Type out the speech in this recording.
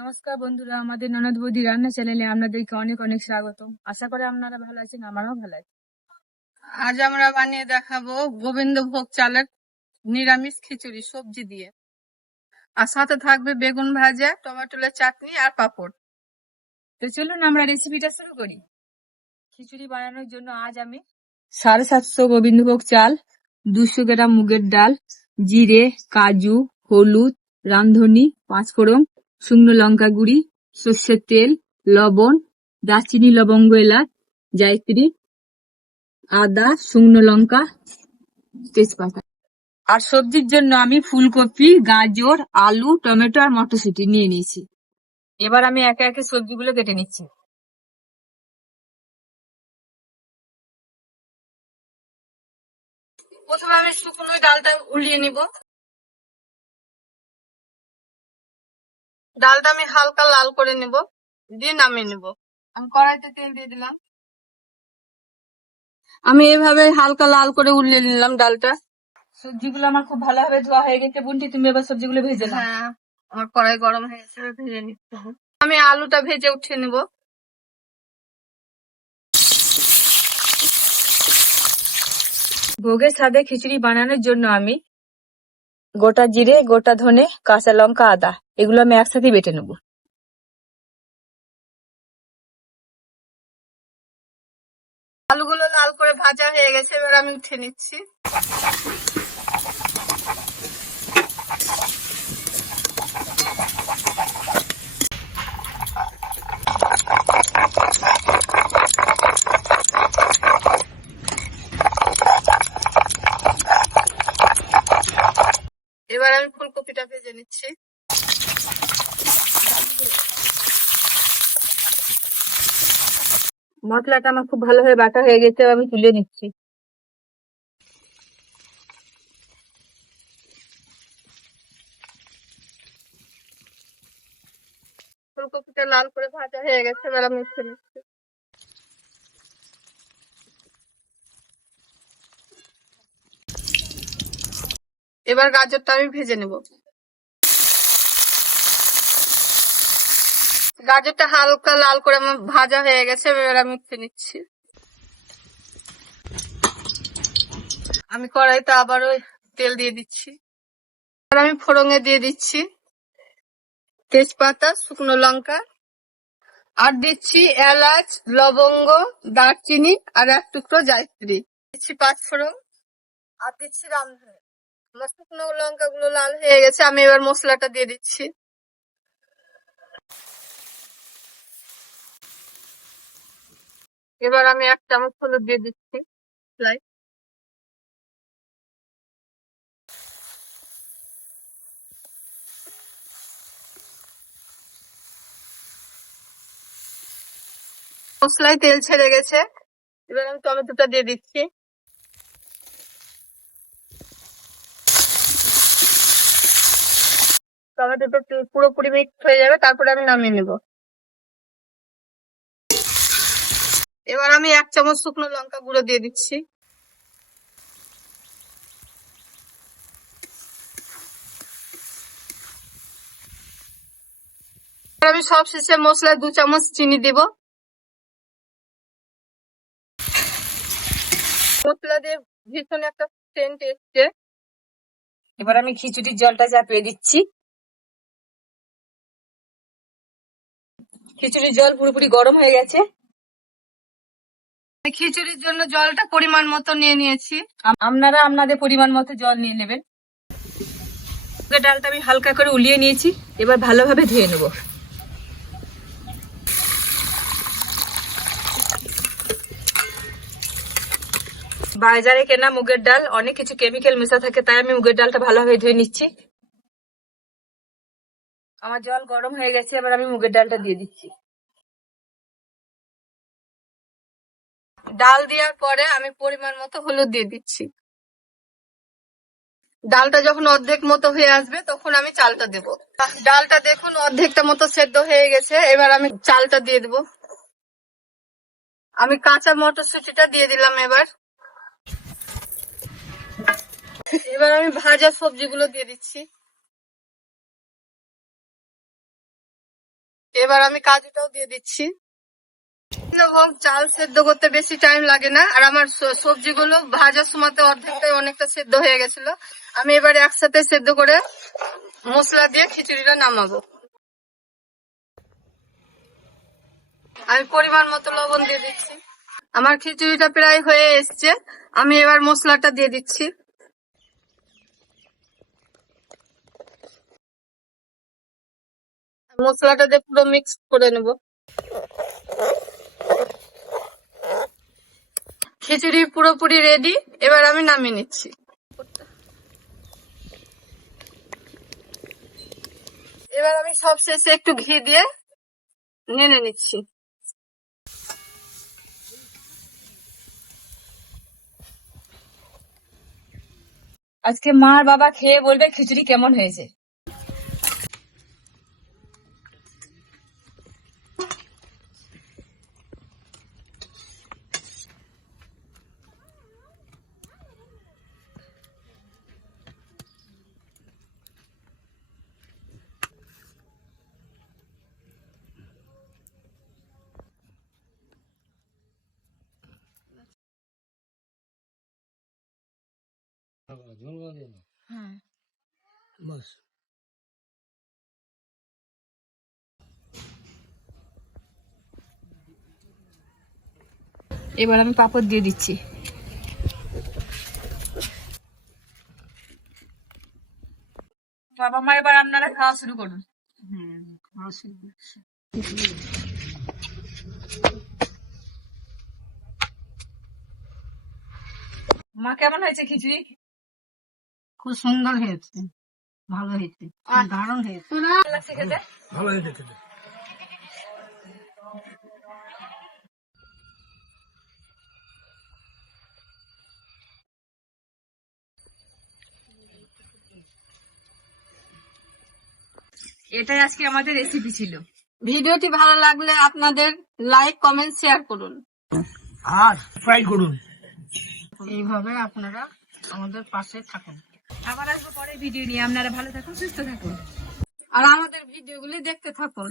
নমস্কার বন্ধুরা, আমাদের ননদ বৌদি রান্না চ্যানেলে আপনাদেরকে অনেক অনেক স্বাগত। আশা করি আপনারা ভালো আছেন, আমরাও ভালো আছি। আজ আমরা বানিয়ে দেখাবো গোবিন্দভোগ চালের নিরামিষ খিচুড়ি সবজি দিয়ে। আর সাথে থাকবে বেগুন ভাজা, টমেটোর চাটনি আর পাঁপড়। তো চলুন আমরা রেসিপিটা শুরু করি। খিচুড়ি বানানোর জন্য আজ আমি 750 গোবিন্দভোগ চাল, 200 গ্রাম মুগের ডাল, জিরে, কাজু, হলুদ, রামধনি, পাঁচফোড়ন, শুকনো লঙ্কা গুঁড়ি, সর্ষের তেল, লবণ, দারচিনি, লবঙ্গ, এলাচ, জায়ত্রী, আদা, শুকনো লঙ্কা, তেজপাতা। আর সবজির জন্য আমি ফুলকপি, গাজর, আলু, টমেটো আর মটরশুঁটি নিয়ে নিয়েছি। এবার আমি একে একে সবজিগুলো কেটে নিচ্ছি। প্রথমে আমি শুকনো ডালটা উলিয়ে নিব। ডালটা আমি হালকা লাল করে নিব, দিয়ে নামিয়ে নিব। আমি কড়াইতে তেল দিয়ে দিলাম। আমি এভাবে হালকা লাল করে উলিয়ে নিলাম ডালটা। সবজিগুলো আমার খুব ভালোভাবে ধোয়া হয়ে গেছে। বুনটি, তুমি এবার সবজিগুলো ভেজে নাও। হ্যাঁ, আমার কড়াই গরম হয়ে গেছে, ভেজে নিতে হবে। আমি আলুটা ভেজে উঠিয়ে নিব। ভোগের স্বাদে খিচুড়ি বানানোর জন্য আমি গোটা জিরে, গোটা ধনে, কাঁচা লঙ্কা, আদা এগুলো আমি একসাথে বেটে নেব। আলুগুলো লাল করে ভাজা হয়ে গেছে, এবার আমি উঠিয়ে নিচ্ছি। এবার আমি ফুলকপিটা ভেজে নিচ্ছি। মশলাটা আমার খুব ভালোভাবে বাটা হয়ে গেছে, আমি তুলে নিচ্ছি। ফুলকপিটা লাল করে ভাজা হয়ে গেছে, এবার আমি উঠিয়ে নিচ্ছি। এবার গাজরটা আমি ভেজে নেব। গাজরটা হালকা লাল করে আমার ভাজা হয়ে গেছে, এবার আমি উঠিয়ে নিচ্ছি। আমি কড়াইতে আবারও তেল দিয়ে দিচ্ছি। এবার আমি ফোড়নে দিয়ে দিচ্ছি তেজপাতা, শুকনো লঙ্কা, আর দিচ্ছি এলাচ, লবঙ্গ, দারচিনি আর এক টুকরো জায়ত্রী। দিচ্ছি পাঁচফোড়ন আর দিচ্ছি রামধনি। আমার শুকনো লঙ্কা গুলো লাল হয়ে গেছে, আমি এবার মশলাটা দিয়ে দিচ্ছি। এবার আমি 1 চামচ হলুদ দিয়ে দিচ্ছি। মশলায় তেল ছেড়ে গেছে, এবার আমি টমেটোটা দিয়ে দিচ্ছি। টমেটোটা পুরোপুরি মিক্স হয়ে যাবে, তারপরে আমি নামিয়ে নেব। এবার আমি 1 চামচ শুকনো লঙ্কা গুঁড়ো দিয়ে দিচ্ছি। এবার আমি সব শেষে মশলায় 2 চামচ চিনি দিব। মশলা দিয়ে ভীষণ একটা সেন্ট এসছে। এবার আমি খিচুড়ির জলটা চাপিয়ে দিচ্ছি। খিচুড়ির জল পুরোপুরি গরম হয়ে গেছে। খিচুড়ির জন্য জলটা পরিমাণ মতো নিয়ে নিয়েছি। আপনারা আপনাদের পরিমাণ মতো জল নিয়ে নেবেন। মুগের ডালটা আমি হালকা করে উলিয়ে নিয়েছি, এবার ভালোভাবে ধুয়ে নেব। বাজারে কেনা মুগের ডাল অনেক কিছু কেমিক্যাল মেশা থাকে, তাই আমি মুগের ডালটা ভালোভাবে ধুয়ে নিচ্ছি। আমার জল গরম হয়ে গেছে, এবার আমি মুগের ডালটা দিয়ে দিচ্ছি। ডাল দেওয়ার পরে আমি পরিমাণ মতো হলুদ দিয়ে দিচ্ছি। ডালটা যখন অর্ধেক মতো হয়ে আসবে তখন আমি চালটা দেব। ডালটা দেখুন অর্ধেকটা মতো সেদ্ধ হয়ে গেছে, এবার আমি চালটা দিয়ে দেব। আমি কাঁচা মটরশুঁটিটা দিয়ে দিলাম। এবার আমি ভাজা সবজিগুলো দিয়ে দিচ্ছি। এবার আমি কাজুটাও দিয়ে দিচ্ছি। এবং চাল সেদ্ধ করতে বেশি টাইম লাগে না, আর আমার সবজিগুলো ভাজার সময়তে অর্ধেকটাই অনেকটা সেদ্ধ হয়ে গেছিল। আমি এবারে একসাথে সেদ্ধ করে মশলা দিয়ে খিচুড়িটা নামাবো। আমি পরিমাণ মতো লবণ দিয়ে দিচ্ছি। আমার খিচুড়িটা প্রায় হয়ে এসছে, আমি এবার মশলাটা দিয়ে দিচ্ছি। মশলাটা দিয়ে পুরো মিক্স করে নেব। খিচুড়ি পুরোপুরি রেডি, এবার আমি নামিয়ে নিচ্ছি। এবার আমি সব শেষে একটু ঘি দিয়ে নেড়ে নিচ্ছি। আজকে মা আর বাবা খেয়ে বলবে খিচুড়ি কেমন হয়েছে। হ্যাঁ, এবার আমি পাঁপড় দিয়ে দিচ্ছি। বাবা মা এবার আপনারা খাওয়া শুরু করুন। মা কেমন হয়েছে খিচুড়ি? খুব সুন্দর হয়েছে, ভালো হয়েছে, দারুণ হয়েছে। ভালো লাগছে খেতে? ভালো হয়েছে খেতে। এটাই আজকে আমাদের রেসিপি ছিল। ভিডিওটি ভালো লাগলে আপনাদের লাইক, কমেন্ট, শেয়ার করুন। আর ফ্রাই করুন। এইভাবে আপনারা আমাদের পাশে থাকুন, আবার আসবো পরে ভিডিও নিয়ে। আপনারা ভালো থাকুন, সুস্থ থাকুন। আর আমাদের ভিডিওগুলি দেখতে থাকুন।